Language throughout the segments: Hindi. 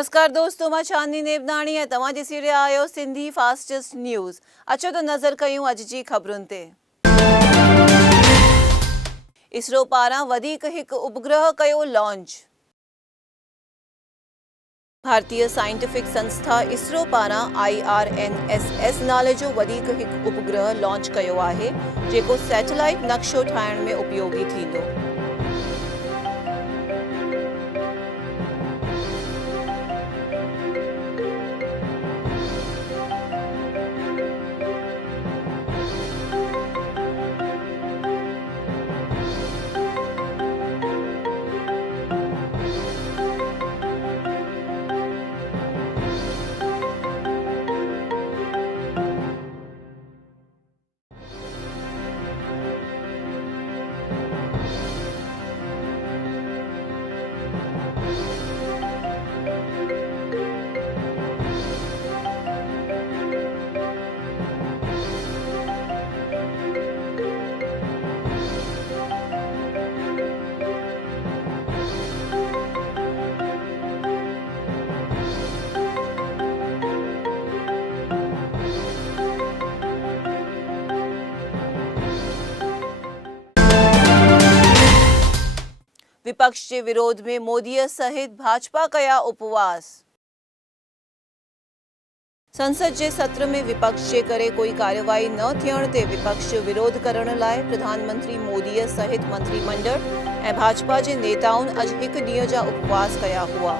नमस्कार दोस्तों, मां चांदनी नेवनाणी है। तव्हां ॾिसी रहिया आहियो सिंधी फास्टेस्ट न्यूज़। अचो त नज़र कयूं अॼु जी ख़बरुनि ते। इसरो पारां वधीक हिकु उपग्रह कयो लॉन्च। भारतीय साइंटिफिक संस्था इसरो पारां IRNSS नाले जो वधीक हिकु उपग्रह लॉन्च कयो आहे, जेको सैटेलाइट नक्शो ठाहिण में उपयोगी थींदो। विपक्ष के विरोध में मोदी सहित भाजपा कया उपवास। संसद के सत्र में विपक्ष के करे कोई कार्यवाही न थियण ते विपक्ष विरोध करण लाइ प्रधानमंत्री मोदी सहित मंत्रिमंडल ऐं भाजपा के नेताउनि अॼु हिकु ॾींहं जा उपवास कया हुआ।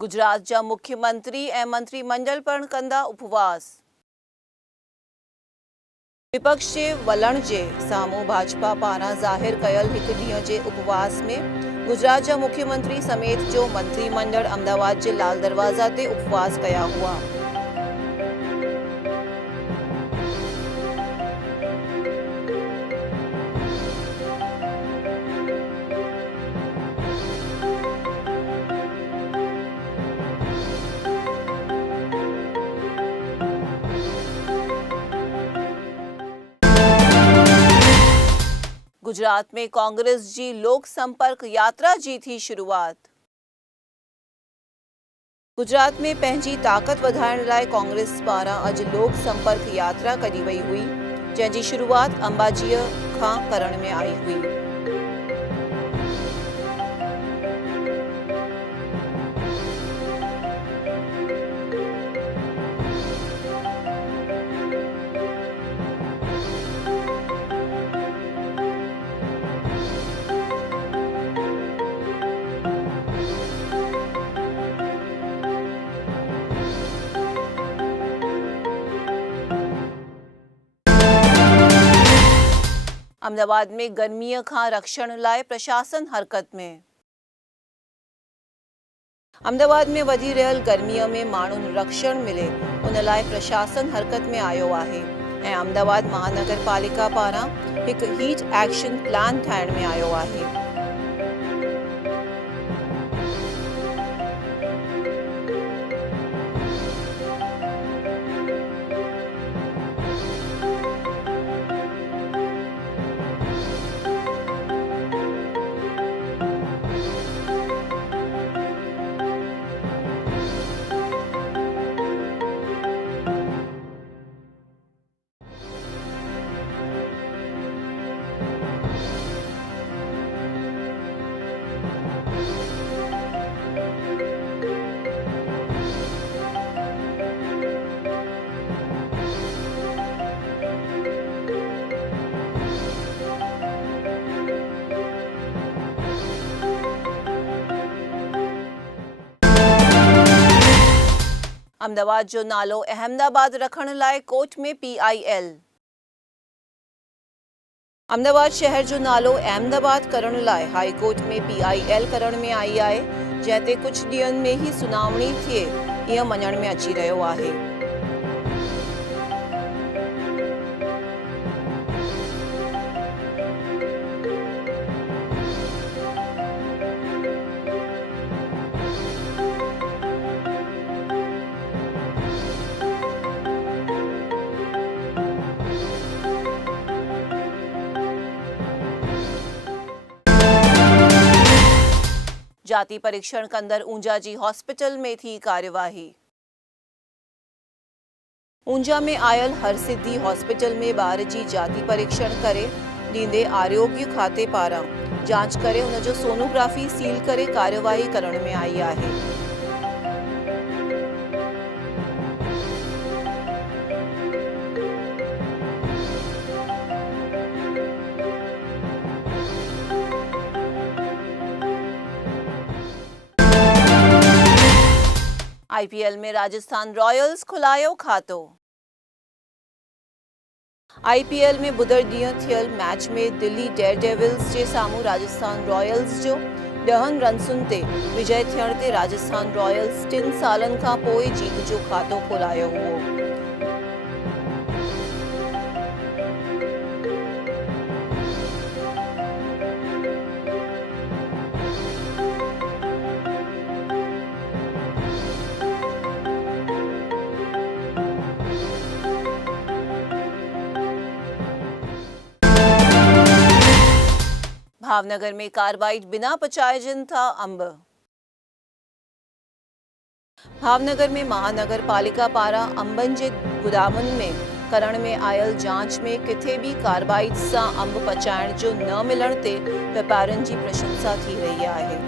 गुजरात जा मुख्यमंत्री ऐं मंत्रिमंडल पण कंदा उपवास। विपक्ष के वलण जे साम्हूं भाजपा पारां ज़ाहिर कयल हिकु ॾींहं जे उपवास में गुजरात जा मुख्यमंत्री समेत जो मंत्रिमंडल अहमदाबाद के लाल दरवाजा ते उपवास कया हुआ। गुजरात में कांग्रेस जी लोक संपर्क यात्रा जी थी शुरुआत। गुजरात में पंहिंजी ताकत वधाइण लाइ कांग्रेस पारां अॼु लोक संपर्क यात्रा कढी वई हुई, जंहिंजी शुरुआत अंबाजीअ खां करण में आई हुई। अहमदाबाद में गर्मीअ खां रक्षण लाइ प्रशासन हरकत में। अहमदाबाद में वधी रहियल गर्मीअ में माण्हुनि रक्षण मिले उन लाइ प्रशासन हरकत में आयो आहे ऐं अहमदाबाद महानगर पालिका पारां हिकु हीट एक्शन प्लान ठाहिण में आयो आहे। अहमदाबाद जो नालो अहमदाबाद रखण लाइ कोर्ट में PIL। अहमदाबाद शहर जो नालो अहमदाबाद करण लाइ हाई कोर्ट में PIL करण में आई आहे, जंहिं ते कुझु ॾींहनि में ई सुनावणी थिए ईअं मञण में अची रहियो आहे। जाति परीक्षण कंदड़ ऊंझा जी हॉस्पिटल में थी कार्यवाही। ऊंझा में आयल हरसिद्धि हॉस्पिटल में ॿार जी जाति परीक्षण करे ॾींदे आरोग्य खाते पारां जांच करे उन जो सोनोग्राफी सील करे कार्यवाही करण में आई आहे। IPL में राजस्थान रॉयल्स खुलायो खातो। IPL में बुधर ॾींहुं थियल मैच में दिल्ली डेयरडेविल्स जे साम्हूं राजस्थान रॉयल्स जो 10 रन्सुनि ते विजय थियण ते राजस्थान रॉयल्स 3 सालनि खां पोइ जीत जो खातो खोलायो हुओ। भावनगर में कार्बाइड बिना पचाए जिन था अंब। भावनगर में महानगर पालिका पारां अंबनि जे गुदामनि में करण में आयल जांच में किथे भी कार्बाइड सां अंब पचाइण जो न मिलण ते वापारियुनि जी प्रशंसा थी रही आहे।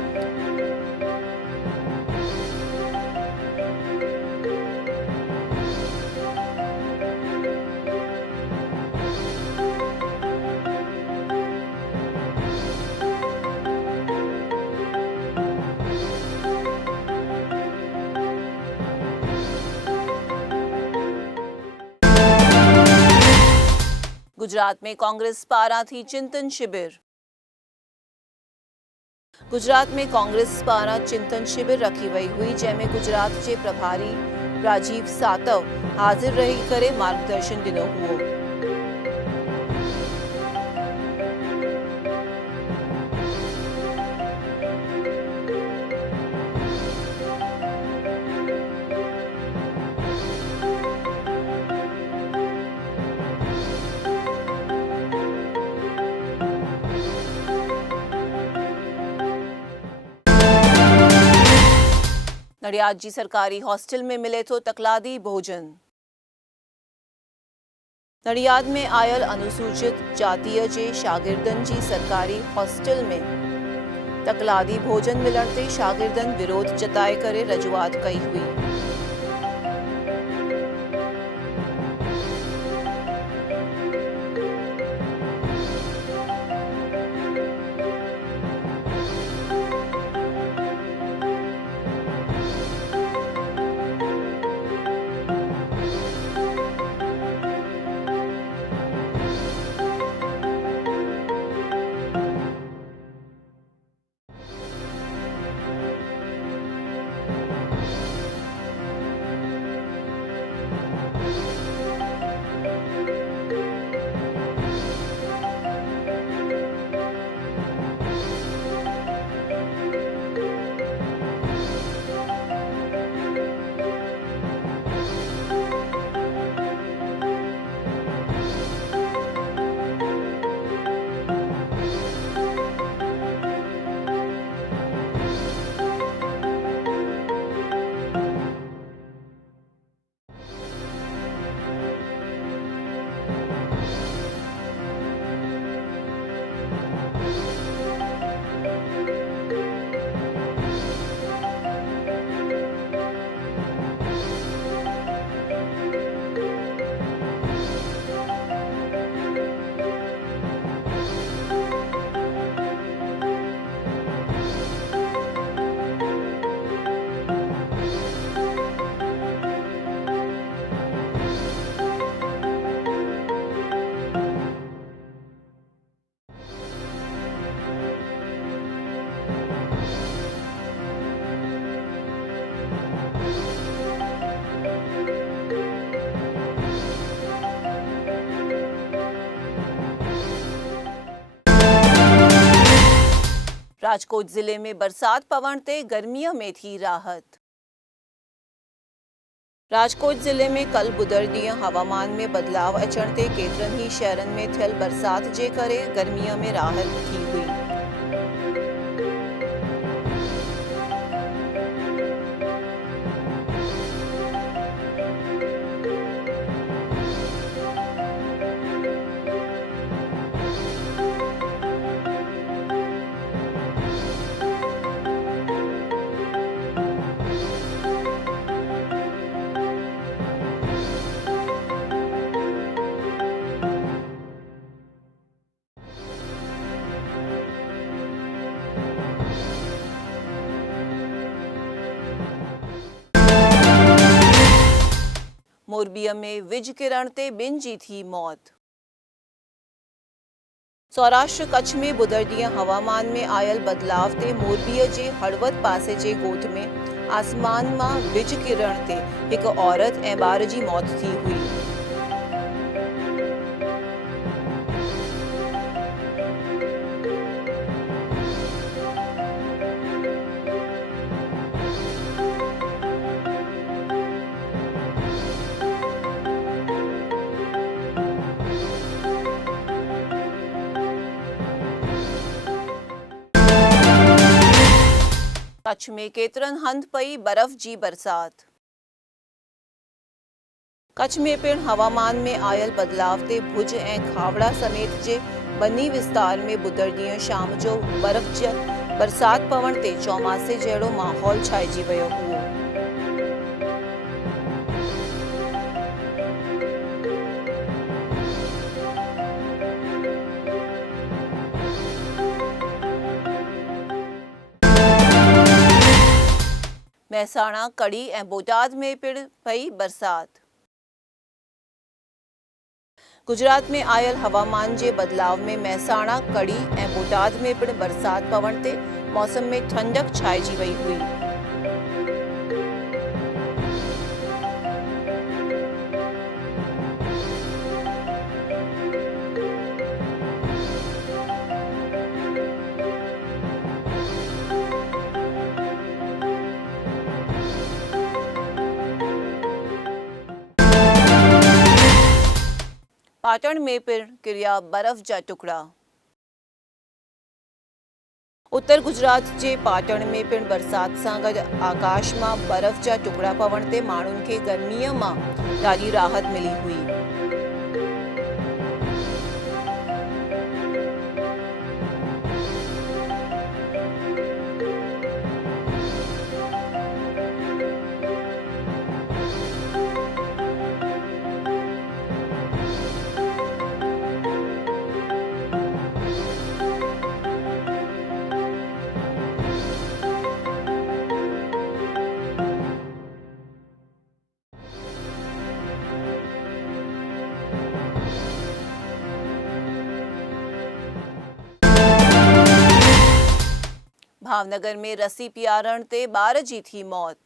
गुजरात में कांग्रेस पारां थी चिंतन शिविर। गुजरात में कांग्रेस पारां चिंतन शिविर रखी वई हुई, जंहिंमें गुजरात जे प्रभारी राजीव सातव हाजिर रही करे मार्गदर्शन ॾिनो हुओ। नडियाद जी सरकारी हॉस्टल में मिले तो तकलादी भोजन। नडियाद में आयल अनुसूचित जातीय जे शागिर्दनि जी सरकारी हॉस्टल में तकलादी भोजन मिलण ते शागिर्दनि विरोध जताए करे रजूआत कई हुई। राजकोट जिले में बरसात पवण ते गर्मीअ में थी राहत। राजकोट जिले में कल बुधर ॾींहुं हवामान में बदलाव अचण ते केतिरनि ई शहरनि में थियल बरसात जे करे गर्मीअ में राहत थी हुई। मोरबीअ में विज किरण ते ॿिनि जी थी मौत। सौराष्ट्र कच्छ में बुधर ॾींहुं हवामान में आयल बदलाव ते मोरबीअ जे हड़वद पासे जे ॻोठ में आसमान मां विज किरण ते हिकु औरत ऐं ॿार जी मौत थी हुई। कच्छ में केतिरनि हंधि पई बर्फ़ जी बरसात। कच्छ में पिण हवामान में आयल बदलाव ते भुज ऐं खावड़ा समेत जे बनी विस्तार में बुधर ॾींहुं शाम जो बरसात पवण ते चौमासे जहिड़ो माहौल छाइजी वियो हुओ। महसाणा, कड़ी ऐं बोटाद में पिण पई बरसात। गुजरात में आयल हवामान जे बदलाव में महसाणा, कड़ी ऐं बोटाद में पिण बरसात पवण ते मौसम में ठंडक छाइजी वई हुई। पाटण में पिण किरिया बर्फ़ जा टुकड़ा। उत्तर गुजरात जे पाटण में पिण बरसात सां गॾु आकाश मां बर्फ़ जा टुकड़ा पवण ते माण्हुनि खे गर्मीअ मां ॾाढी राहत मिली हुई। भावनगर में रसी पियारण ते ॿार जी थी मौत।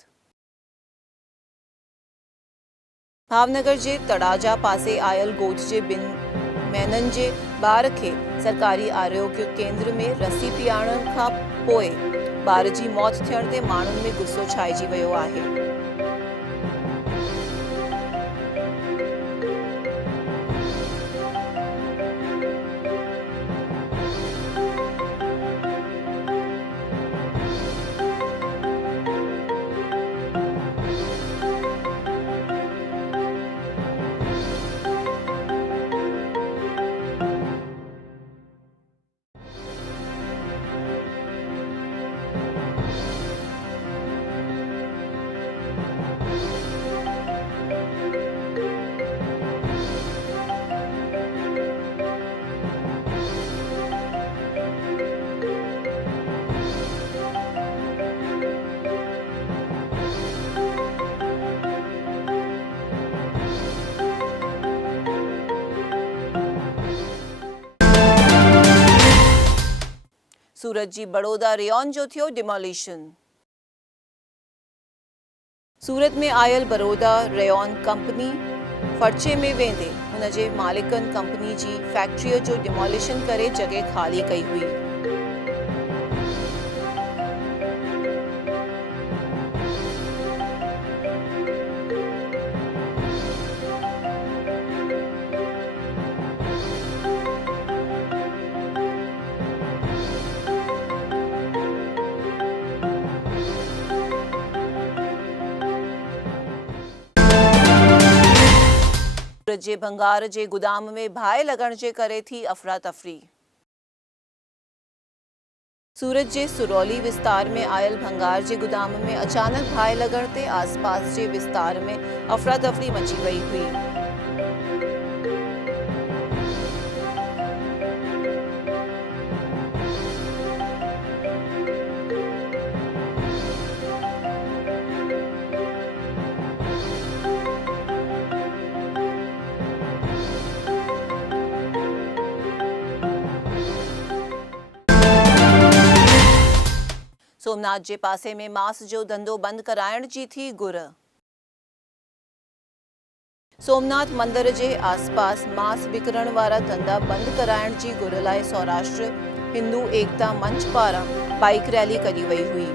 भावनगर जे तड़ाजा पासे आयल ॻोठ जे ॿिनि महीननि जे ॿार खे सरकारी आरोग्य केंद्र में रसी पियारण खां पोइ ॿार जी मौत थियण ते माण्हुनि में गुस्सो छाइजी वियो आहे। सूरत जी बड़ौदा रेयॉन जो थियो डिमोलिशन। सूरत में आयल बड़ौदा रेयॉन कंपनी फर्चे में वेंदे हुन जे मालिकनि कंपनी जी फैक्ट्रीअ जो डिमोलिशन करे जगह खाली कई हुई। सूरत जे भंगार जे गोदाम में बाहि लॻण जे करे थी अफ़रा तफ़री। सूरत जे सुरौली विस्तार में आयल भंगार जे गोदाम में अचानक बाहि लॻण ते आसपास जे विस्तार में अफ़रा तफ़री मची वई हुई। सोमनाथ जे पासे में मांस जो धंधो बंद कराइण जी थी घुर। सोमनाथ मंदिर जे आसपास मांस विकिरण वारा धंधा बंद कराइण जी घुर लाइ सौराष्ट्र हिंदू एकता मंच पारां बाइक रैली कढी वई हुई।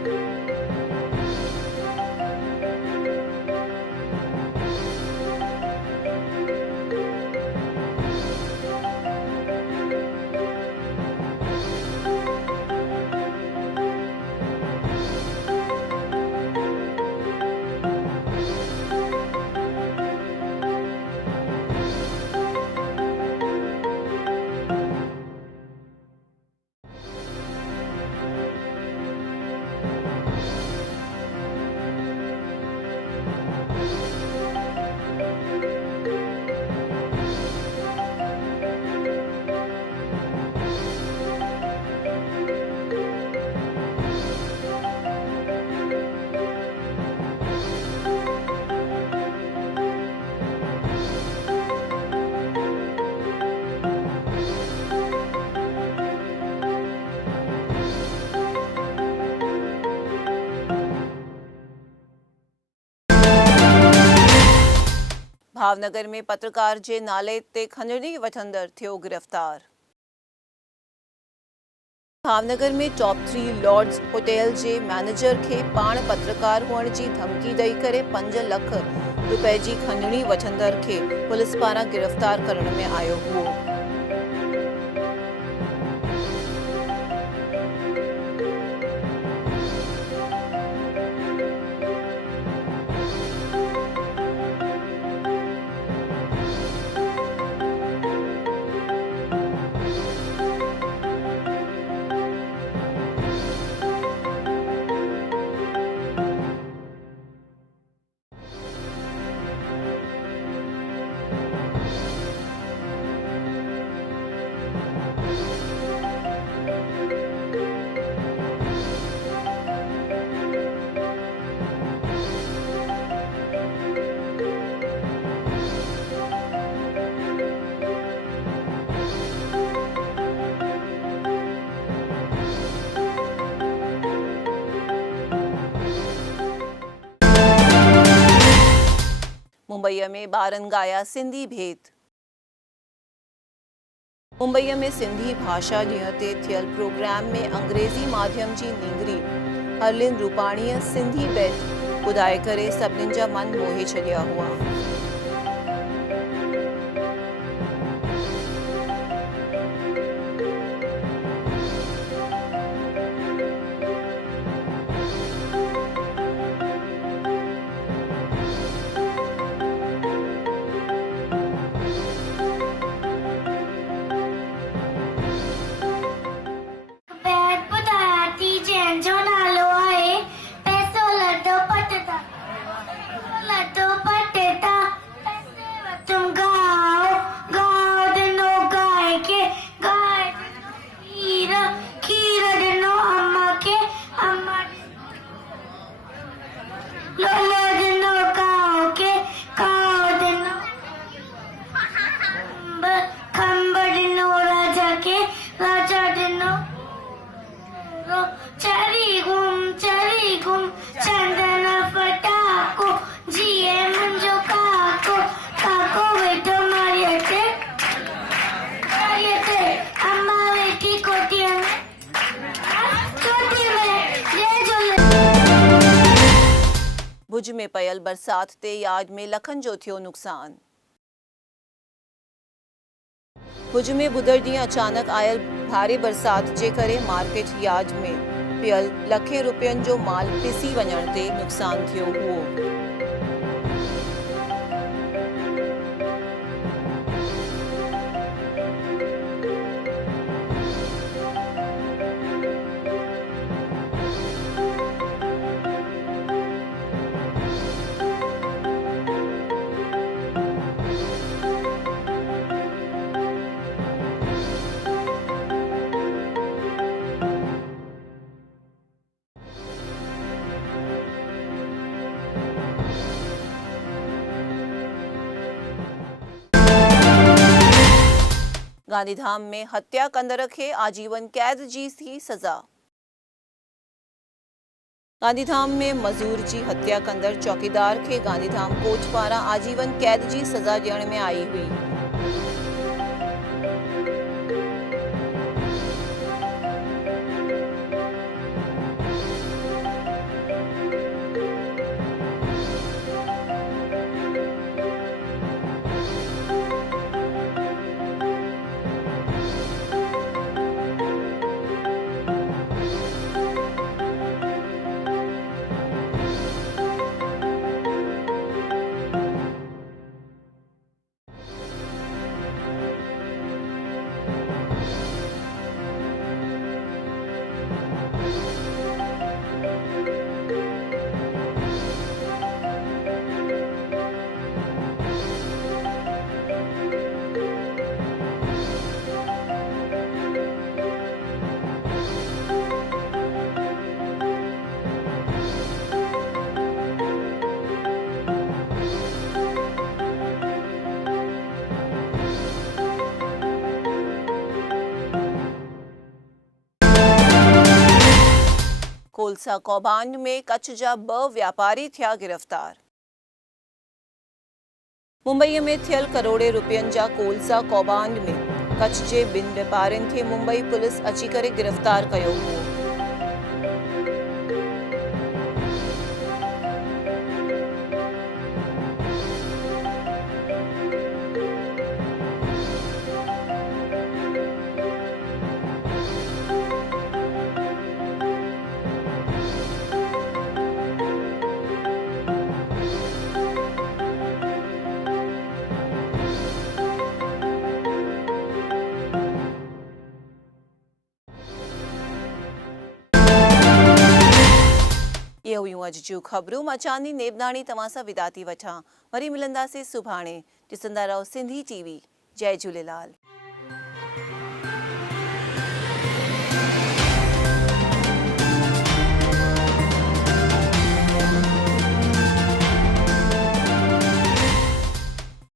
भावनगर में पत्रकार जे नाले ते खंडणी वठंदड़ थियो गिरफ्तार। भावनगर में टॉप 3 लॉर्ड्स होटल जे मैनेजर खे पाण पत्रकार हुअण जी धमकी ॾेई करे 5 लाख रुपए जी खंडणी वठंदड़ खे पुलिस पारां गिरफ्तार करण में आयो हुओ। मुंबई में ॿारनि गाया सिंधी भेद। मुंबई में सिंधी भाषा ॾींहं ते थियल प्रोग्राम में अंग्रेज़ी माध्यम जी नींगरी हरलिन रूपाणीअ सिंधी बैत ॿुधाए करे सभिनीनि जा मन मोहे छॾिया हुआ। भुज में पयल बरसात ते यार्ड में लखन जो थियो नुक़सान। भुज में बुधर ॾींहुं अचानक आयल भारी बरसात जे करे मार्केट यार्ड में पियल लखें रुपयनि जो माल पिसी वञण ते नुक़सान थियो हुओ। गांधीधाम में हत्या कंदर खे आजीवन कैद जी थी सजा। गांधीधाम में मजूर जी हत्या कंदर चौकीदार खे गांधीधाम कोर्ट पारां आजीवन कैद जी सजा ॾियण में आई हुई। कोलसा कौभांड में कच्छ जा 2 व्यापारी थिया गिरफ्तार। मुंबई में थियल करोड़े रुपयनि जा कोलसा कौभांड में कच्छ जे 2 व्यापारियुनि खे मुंबई पुलिस अची करे गिरफ्तार कयो हो। ये हुयूं अॼु जूं ख़बरूं। मां चांदनी नेबनाणी तव्हां सां विदा थी वठां। वरी मिलंदासीं सुभाणे। ॾिसंदा रहो सिंधी टीवी। जय झूलेलाल।